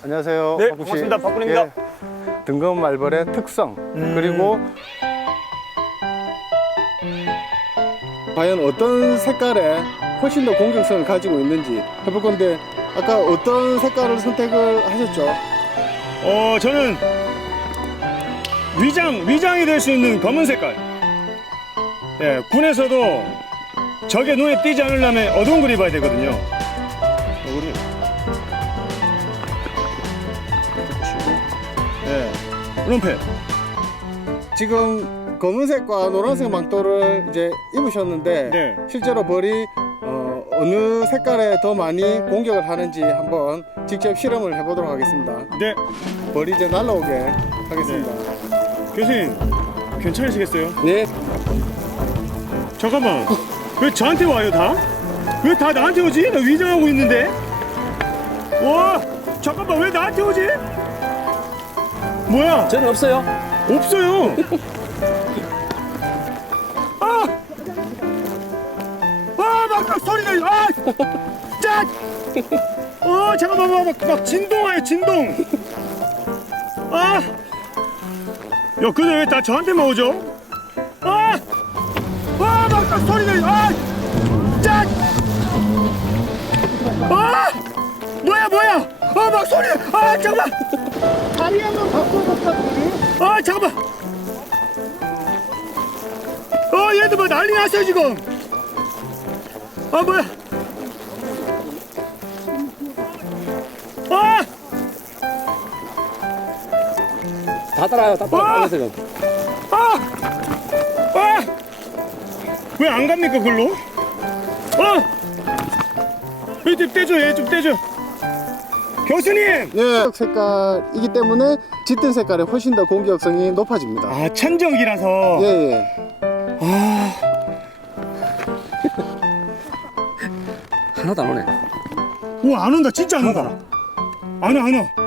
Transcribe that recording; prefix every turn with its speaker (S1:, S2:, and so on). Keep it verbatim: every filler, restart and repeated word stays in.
S1: 안녕하세요.
S2: 네,
S1: 박군 씨.
S2: 반갑습니다. 박군입니다.
S1: 예, 등검 말벌의 특성
S2: 음.
S1: 그리고 과연 어떤 색깔에 훨씬 더 공격성을 가지고 있는지 해볼 건데 아까 어떤 색깔을 선택을 하셨죠?
S2: 어, 저는 위장, 위장이 될 수 있는 검은 색깔. 예, 군에서도 적의 눈에 띄지 않으려면 어두운 걸 입어야 되거든요. 얼굴이. 예, 롬패.
S1: 지금 검은색과 노란색 망토를 이제 입으셨는데
S2: 네.
S1: 실제로 벌이 어, 어느 색깔에 더 많이 공격을 하는지 한번 직접 실험을 해보도록 하겠습니다.
S2: 네,
S1: 벌이 이제 날아오게 하겠습니다.
S2: 교수님, 괜찮으시겠어요?
S1: 네.
S2: 잠깐만, 왜 저한테 와요, 다? 왜 다 나한테 오지? 나 위장하고 있는데? 와, 잠깐만, 왜 나한테 오지? 뭐야?
S3: 저는 없어요.
S2: 없어요. 아! 아, 막, 막 소리 나요. 아! 짠! 어, 잠깐만, 막, 막, 막 진동해요, 진동. 아! 야, 근데 왜 다 저한테만 오죠? 아! 아, 막, 막 소리 나요. 아! 짠! 아! 뭐야, 뭐야? 아, 막 소리 나. 아, 잠깐만.
S1: 다리 한번 바꿔볼까?
S2: 아, 잠깐만. 어, 얘들 뭐 난리 났어요 지금. 아, 뭐야? 아,
S3: 다 따라요. 다 따라요. 지금.
S2: 아, 아. 왜 안 갑니까 글로? 어, 얘좀 떼줘, 얘 좀 떼줘. 교수님.
S1: 예. 색깔이기 때문에 짙은 색깔에 훨씬 더 공격성이 높아집니다.
S2: 아, 천적이라서.
S1: 예, 예.
S2: 아,
S3: 하나도 안 오네.
S2: 오, 안 온다, 진짜 안 온다. 안 와, 안 와.